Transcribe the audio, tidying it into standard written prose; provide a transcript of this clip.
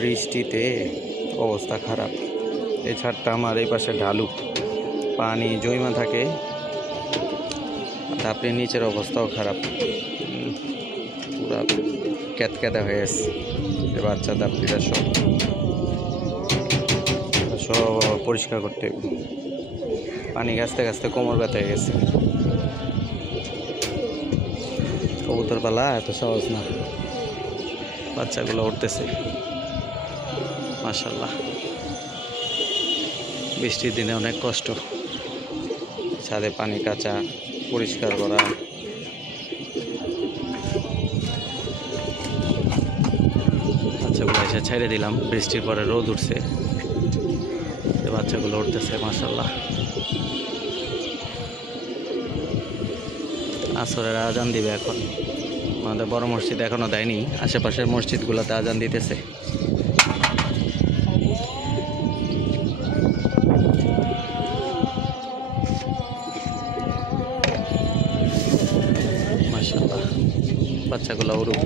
বৃষ্টিতে অবস্থা খারাপ। এই ছাদটা আমার এই পাশে ঢালু, পানি জমা থাকে, তারপরে নিচের অবস্থাও খারাপ, পুরা ক্যাতক্যাতা হয়ে গেছে। বাচ্চা দাপড়িরা সব পরিষ্কার করতে, পানি গাছতে গাছতে কোমর ব্যথা হয়ে গেছে। কবুতর পালা এত সহজ না, বাচ্চাগুলো উঠতেছে মাশাআল্লাহ। বৃষ্টির দিনে অনেক কষ্ট, ছাদে পানি কাচা, পরিষ্কার করা। বাচ্চাগুলো এসে ছেড়ে দিলাম, বৃষ্টির পরে রোদ উঠছে, বাচ্চাগুলো উঠতেছে মাশাআল্লাহ। আসরের আজান দিবে এখন, আমাদের বড় মসজিদ এখনো দেয়নি, আশেপাশের মসজিদগুলোতে আজান দিতেছে। মাশাআল্লাহ, বাচ্চাগুলো উড়ুক।